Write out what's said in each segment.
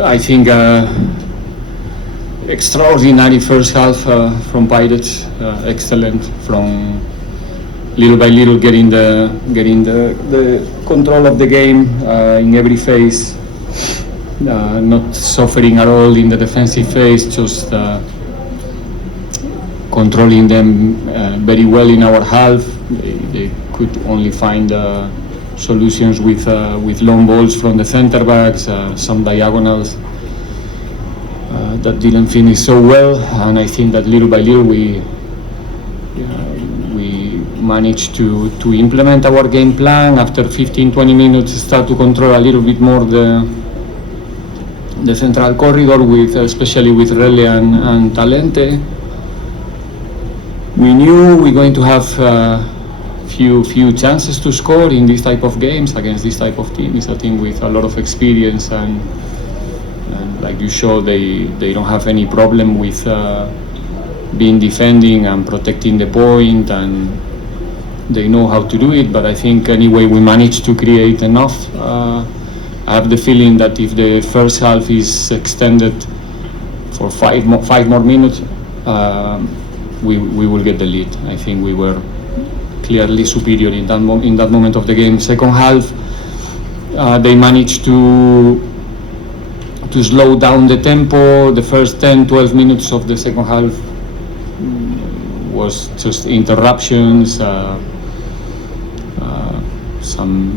I think extraordinary first half from Pirates, excellent from little by little getting the control of the game in every phase, not suffering at all in the defensive phase, just controlling them very well in our half. They could only find solutions with long balls from the center backs, some diagonals that didn't finish so well, and I think that little by little we managed to implement our game plan. After 15-20 minutes, start to control a little bit more the central corridor, with especially with Rele and Talente. We knew we were going to have few chances to score in this type of games against this type of team. It's a team with a lot of experience, and like you showed, they don't have any problem with being defending and protecting the point, and they know how to do it. But I think anyway we managed to create enough. I have the feeling that if the first half is extended for five more minutes, we will get the lead. I think we were clearly superior in that moment of the game. Second half, they managed to slow down the tempo. The first 10-12 minutes of the second half was just interruptions,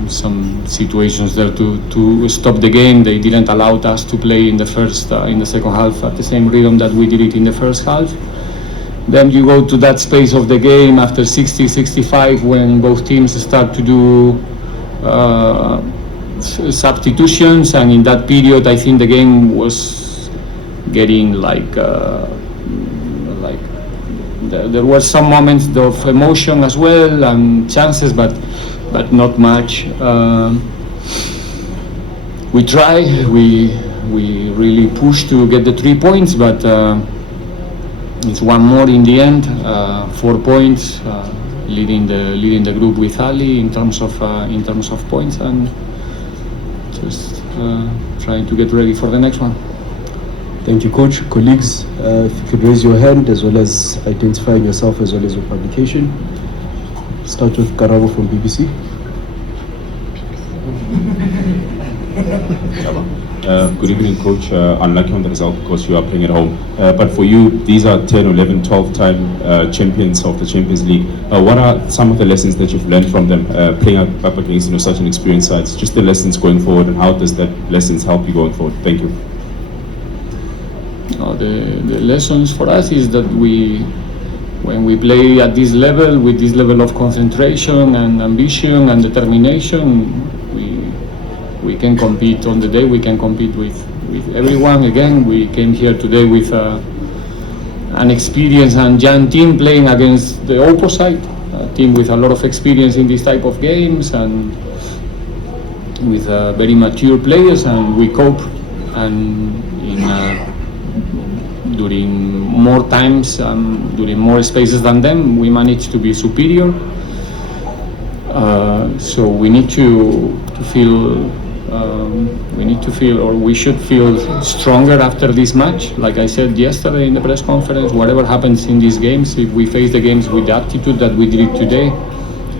some situations there to stop the game. They didn't allow us to play in the second half at the same rhythm that we did it in the first half. Then you go to that space of the game after 60-65, when both teams start to do substitutions, and in that period I think the game was getting there were some moments of emotion as well and chances, but not much. We really pushed to get the 3 points, but it's one more in the end. 4 points, leading the group with Ahly in terms of points, and just trying to get ready for the next one. Thank you, Coach. Colleagues, if you could raise your hand as well as identifying yourself as well as your publication. Start with Karabo from BBC. Good evening, Coach. Unlucky on the result because you are playing at home. But for you, these are 10, 11, 12-time champions of the Champions League. What are some of the lessons that you've learned from them playing up against such an experienced side? Just the lessons going forward, and how does that lessons help you going forward? Thank you. The lessons for us is that when we play at this level, with this level of concentration and ambition and determination, we can compete on the day. We can compete with everyone. Again, we came here today with an experienced and young team playing against the opposite, a team with a lot of experience in this type of games and with very mature players, and we cope. And during more times, during more spaces than them, we managed to be superior. So we need to feel. Or we should feel stronger after this match. Like I said yesterday in the press conference, whatever happens in these games, if we face the games with the attitude that we did today,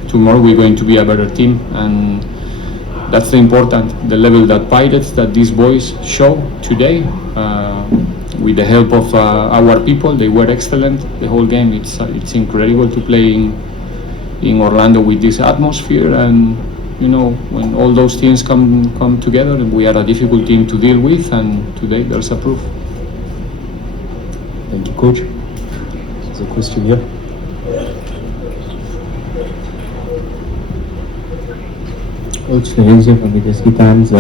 tomorrow we're going to be a better team. And that's the important, the level that Pirates, that these boys show today, with the help of our people. They were excellent the whole game. It's incredible to play in Orlando with this atmosphere, and when all those teams come together, we are a difficult team to deal with, and today there's a proof. Thank you, Coach. There's a question here. Coach Lorenzo from the Times.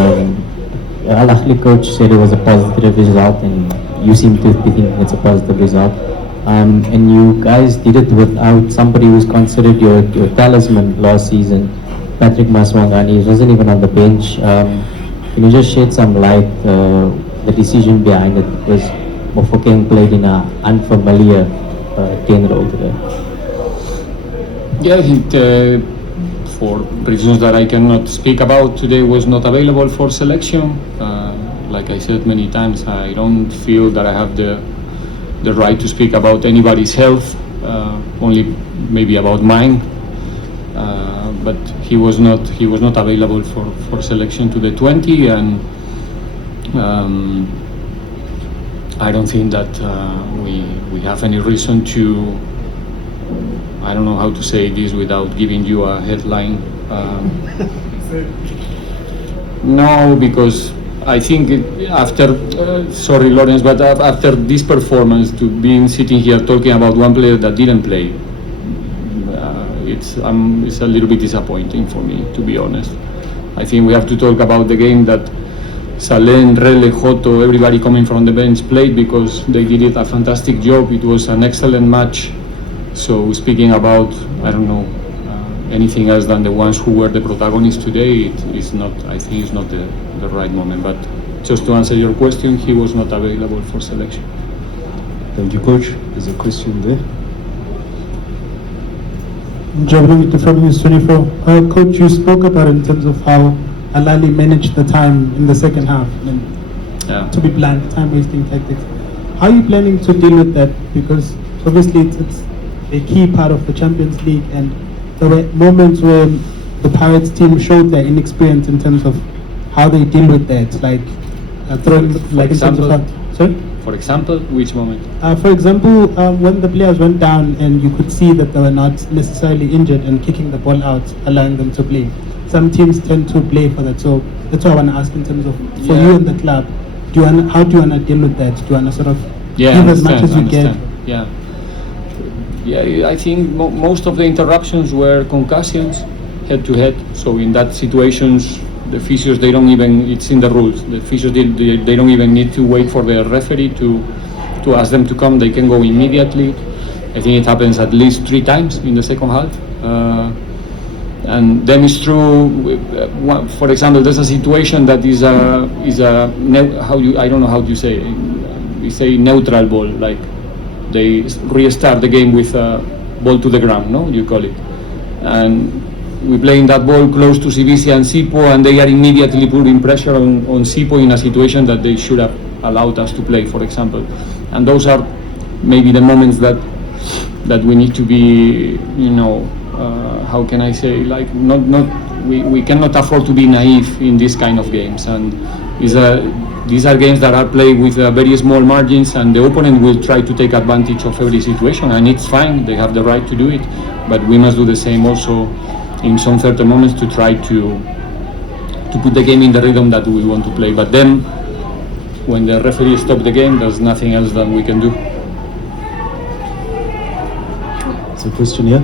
Ahly coach said it was a positive result, and you seem to be thinking it's a positive result. And you guys did it without somebody who's considered your talisman last season, Patrick Maswanganyi. He wasn't even on the bench. Can you just shed some light, the decision behind it? Because Mofokeng played in an unfamiliar 10 role today. Yeah, for reasons that I cannot speak about, today was not available for selection. like I said many times, I don't feel that I have the right to speak about anybody's health, only maybe about mine. But he was not available for selection to the 20, and I don't think that we have any reason to, I don't know how to say this without giving you a headline. No, because I think after, sorry Lawrence, but after this performance, to being sitting here talking about one player that didn't play, it's a little bit disappointing for me, to be honest. I think we have to talk about the game that Salen, Rele, Joto, everybody coming from the bench played, because they did a fantastic job. It was an excellent match. So speaking about, I don't know, anything else than the ones who were the protagonists today, it's not, I think it's not the right moment. But just to answer your question, he was not available for selection. Thank you, Coach. There's a question there. Jabri from News 24. Coach, you spoke about in terms of how Ahly managed the time in the second half. And to be blunt, time-wasting tactics. How are you planning to deal with that? Because obviously it's a key part of the Champions League, and there were moments where the Pirates team showed their inexperience in terms of how they deal with that, like throwing, like in terms of how, sorry? For example, which moment? For example, when the players went down and you could see that they were not necessarily injured and kicking the ball out, allowing them to play. Some teams tend to play for that, so that's what I want to ask in terms of, for you and the club, how do you want to deal with that? Do you want to sort of give as much as you get? Yeah, I think most of the interruptions were concussions, head to head. So in that situations, the physios, they don't even, it's in the rules. The physios, they don't even need to wait for the referee to ask them to come. They can go immediately. I think it happens at least 3 times in the second half. And then it's true. For example, there's a situation that is I don't know how to say. We say neutral ball, like they restart the game with a ball to the ground, no? You call it. And we play in that ball close to Sivisia and Sipo, and they are immediately putting pressure on Sipo in a situation that they should have allowed us to play, for example. And those are maybe the moments that we need to be, how can I say, like we cannot afford to be naive in this kind of games. And these are games that are played with very small margins, and the opponent will try to take advantage of every situation, and it's fine, they have the right to do it, but we must do the same also in some certain moments to try to put the game in the rhythm that we want to play. But then when the referee stops the game, there's nothing else that we can do. There's a question here.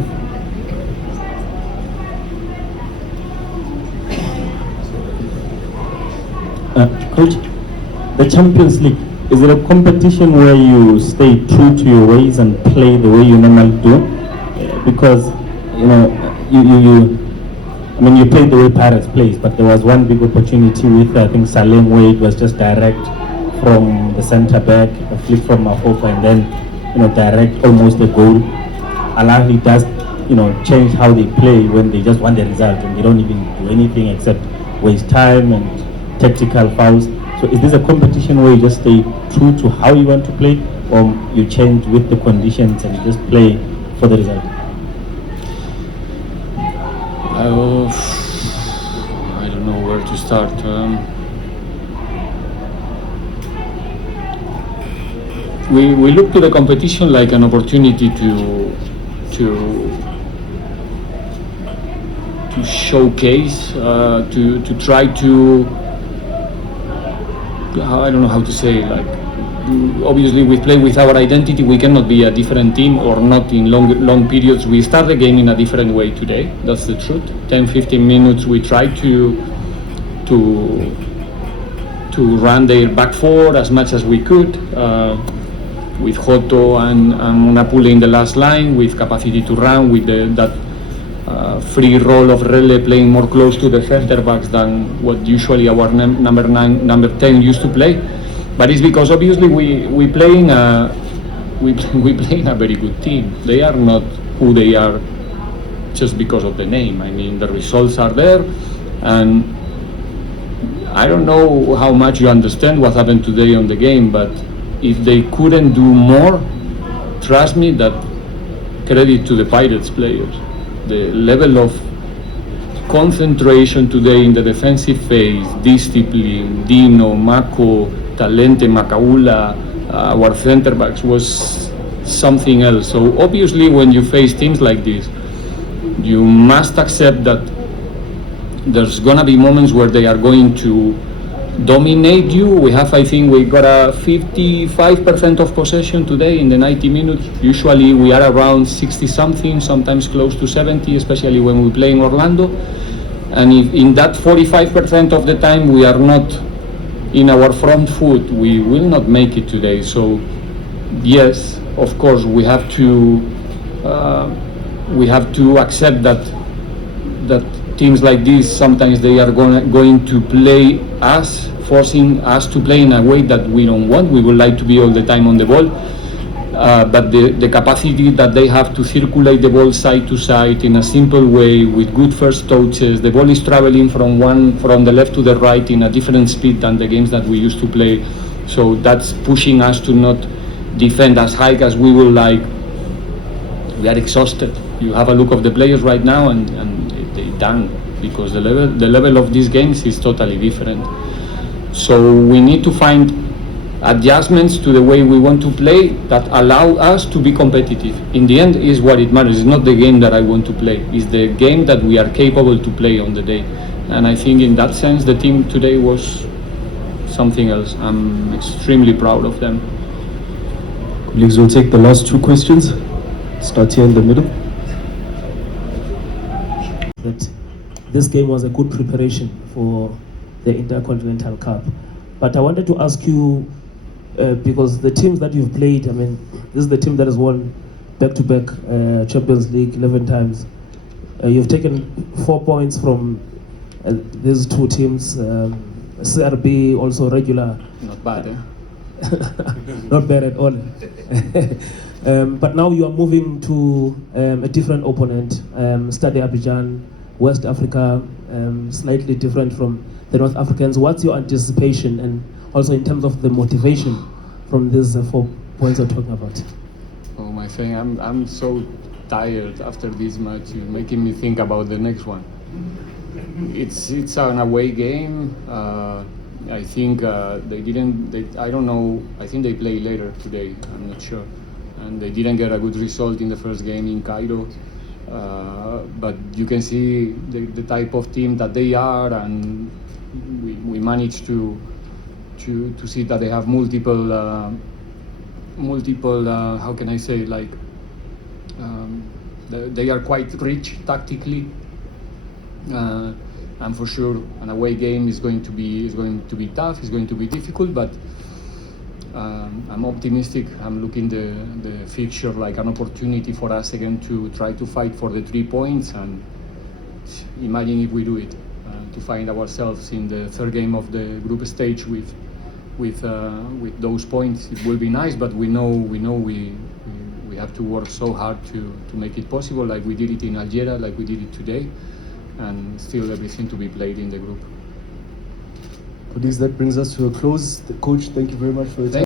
Coach, the Champions League, is it a competition where you stay true to your ways and play the way you normally do? Because, you played the way Pirates plays, but there was one big opportunity with, I think, Salem, where it was just direct from the centre back, a flick from Mahofa, and then, direct almost a goal. Ahly does, change how they play when they just want the result, and they don't even do anything except waste time and tactical fouls. So is this a competition where you just stay true to how you want to play, or you change with the conditions and you just play for the result? I don't know where to start. We look to the competition like an opportunity to showcase, to try to, I don't know how to say, like, obviously we play with our identity. We cannot be a different team, or not in long periods. We start the game in a different way today, that's the truth. 10-15 minutes we try to run their back four as much as we could, with Joto and Munapule in the last line, with capacity to run, with that free role of Rele playing more close to the center backs than what usually our number 9, number 10 used to play. But it's because obviously we playing a very good team. They are not who they are just because of the name. I mean, the results are there, and I don't know how much you understand what happened today on the game, but if they couldn't do more, trust me that credit to the Pirates players. The level of concentration today in the defensive phase, discipline, Dino, Mako, Talente, Makaula, our center backs was something else. So obviously when you face teams like this, you must accept that there's gonna be moments where they are going to dominate you. We got a 55% of possession today in the 90 minutes. Usually we are around 60 something, sometimes close to 70, especially when we play in Orlando. And if in that 45% of the time we are not in our front foot, we will not make it today. So yes, of course we have to accept that teams like this, sometimes they are going to play us, forcing us to play in a way that we don't want. We would like to be all the time on the ball, but the capacity that they have to circulate the ball side to side in a simple way with good first touches, the ball is traveling from the left to the right in a different speed than the games that we used to play. So that's pushing us to not defend as high as we would like. We are exhausted. You have a look of the players right now and they done, because the level of these games is totally different. So we need to find adjustments to the way we want to play that allow us to be competitive. In the end is what it matters. It's not the game that I want to play, it's the game that we are capable to play on the day. And I think in that sense the team today was something else. I'm extremely proud of them. Colleagues, we'll take the last two questions. Start here in the middle. That this game was a good preparation for the Intercontinental Cup. But I wanted to ask you, because the teams that you've played, I mean, this is the team that has won back-to-back Champions League 11 times. You've taken 4 points from these two teams. CRB also regular. Not bad, eh? Not bad at all. But now you are moving to a different opponent, Stade Abidjan, West Africa, slightly different from the North Africans. What's your anticipation, and also in terms of the motivation from these 4 points you're talking about? Oh my friend, I'm so tired after this match. You're making me think about the next one. It's an away game. I think I don't know. I think they play later today. I'm not sure. And they didn't get a good result in the first game in Cairo. But you can see the type of team that they are, and we managed to see that they have multiple how can I say, like they are quite rich tactically, and for sure an away game is going to be tough, it's going to be difficult, but I'm optimistic. I'm looking the fixture like an opportunity for us again to try to fight for the 3 points, and imagine if we do it, to find ourselves in the third game of the group stage with those points. It will be nice, but we know we have to work so hard to make it possible, like we did it in Algeria, like we did it today, and still everything to be played in the group. Colleagues, that brings us to a close. Coach, thank you very much for your time.